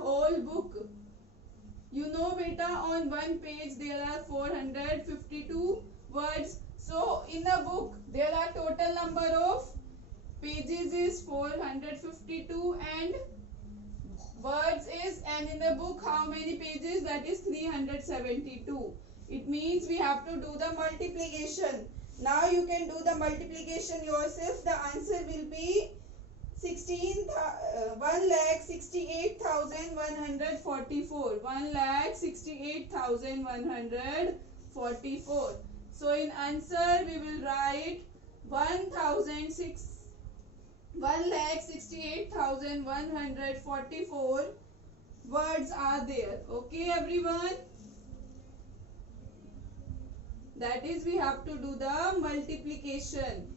whole book. You know beta, on one page there are 452 words. So in a book there are total number of pages is 452 and words is, and in the book how many pages, that is 372. It means we have to do the multiplication. Now you can do the multiplication yourself. The answer will be 1,68,144. 1,68,144. So in answer we will write 1,68,144 words are there. Okay everyone, that is we have to do the multiplication.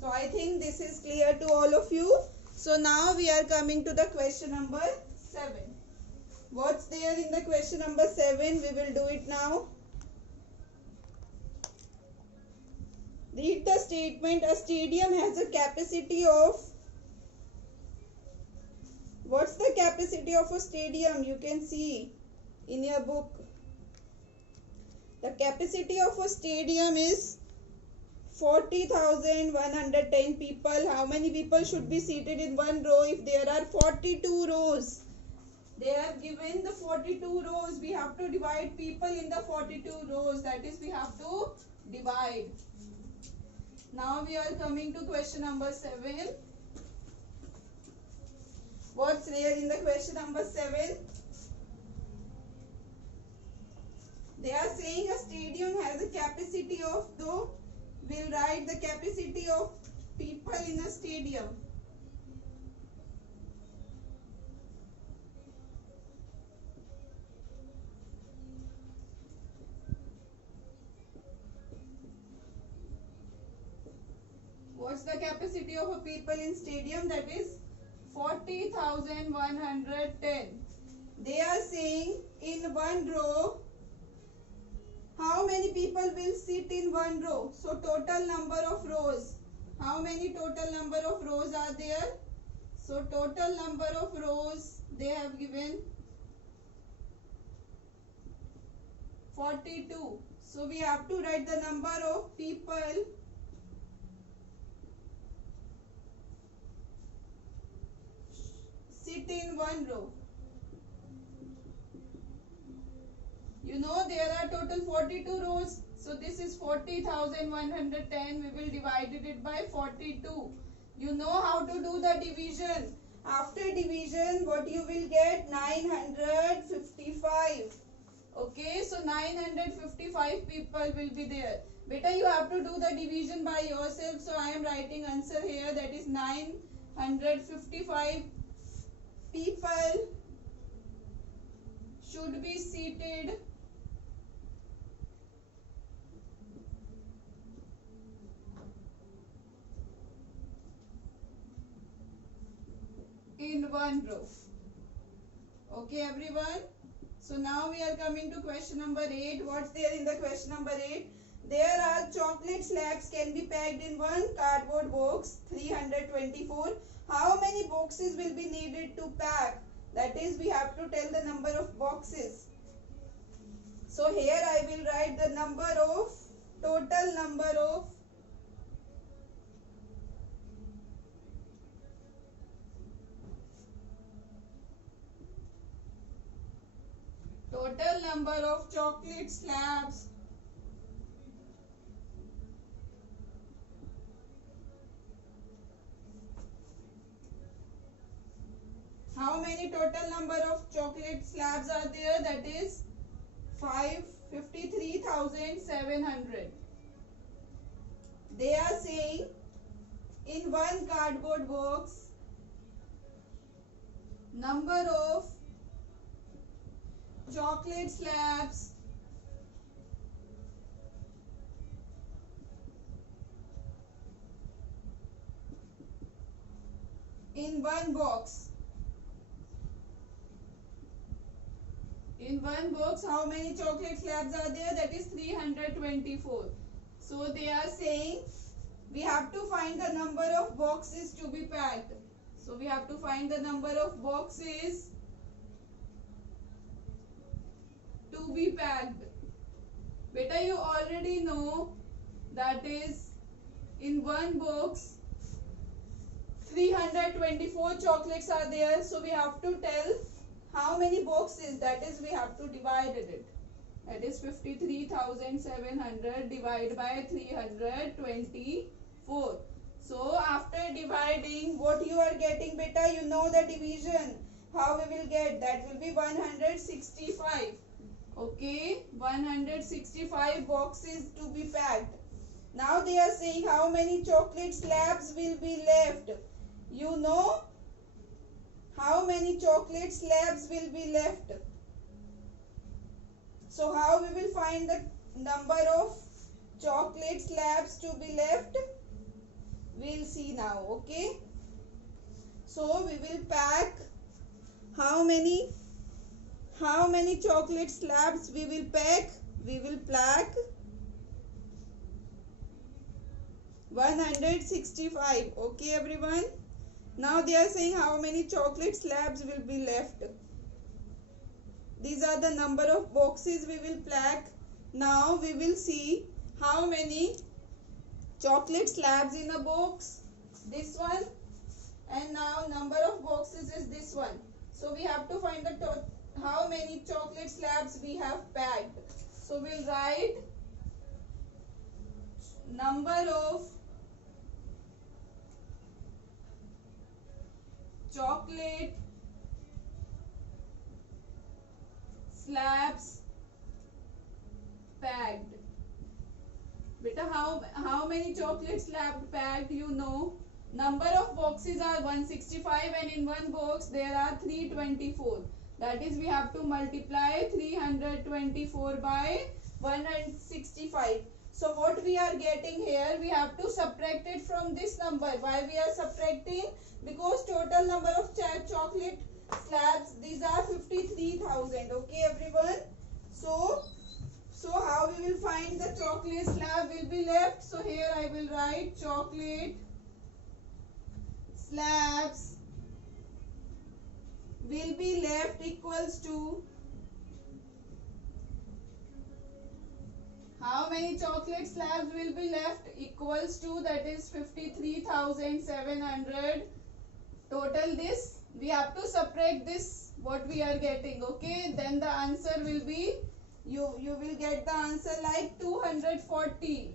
So I think this is clear to all of you. So now we are coming to the question number 7. What's there in the question number 7? We will do it now. Read the statement. A stadium has a capacity of. What's the capacity of a stadium? You can see in your book. The capacity of a stadium is 40,110 people. How many people should be seated in one row if there are 42 rows? They have given the 42 rows. We have to divide people in the 42 rows. That is, we have to divide. Now we are coming to question number 7. What's there in the question number 7? They are saying a stadium has a capacity of, though we'll write the capacity of people in a stadium. What's the capacity of a people in stadium? That is 40,110. They are saying in one row, how many people will sit in one row? So total number of rows. How many total number of rows are there? So total number of rows they have given 42. So we have to write the number of people sit in one row. You know there are total 42 rows. So this is 40,110. We will divide it by 42. You know how to do the division. After division, what you will get? 955. Okay, so 955 people will be there. Beta, you have to do the division by yourself. So I am writing answer here. That is 955 people should be seated in one row. Okay everyone. So now we are coming to question number 8. What's there in the question number 8? There are chocolate slabs can be packed in one cardboard box, 324. How many boxes will be needed to pack? That is, we have to tell the number of boxes. So here I will write the number of, total number of chocolate slabs how many total number of chocolate slabs are there? That is 53,700. They are saying in one cardboard box number of chocolate slabs in one box. In one box, how many chocolate slabs are there? That is 324. So they are saying we have to find the number of boxes to be packed. So we have to find the number of boxes to be packed. Beta, you already know that is in one box 324 chocolates are there, so we have to tell how many boxes, that is we have to divide it. That is 53,700 divided by 324. So after dividing, what you are getting, beta, you know the division. How we will get? That will be 165. Okay, 165 boxes to be packed. Now they are saying how many chocolate slabs will be left. You know how many chocolate slabs will be left. So how we will find the number of chocolate slabs to be left? We'll see now, okay? So we will pack how many chocolate slabs we will pack? We will pack 165. Okay, everyone? Now they are saying how many chocolate slabs will be left. These are the number of boxes we will pack. Now we will see how many chocolate slabs in a box. This one. And now number of boxes is this one. So we have to find the how many chocolate slabs we have packed. So we'll write number of chocolate slabs packed. Beta, how many chocolate slabs packed, you know? Number of boxes are 165 and in one box there are 324. That is we have to multiply 324 by 165. So what we are getting here, we have to subtract it from this number. Why we are subtracting? Because total number of chocolate slabs, these are 53,000. Okay, everyone? So how we will find the chocolate slab will be left? So here I will write chocolate slabs will be left equals to how many chocolate slabs will be left equals to, that is 53,700. Total this we have to subtract this what we are getting. Okay, then the answer will be you will get the answer like 240.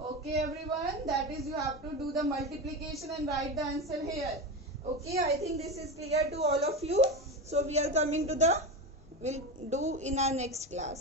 Okay, everyone, that is you have to do the multiplication and write the answer here. Okay, I think this is clear to all of you. So we are coming to the, we'll do in our next class.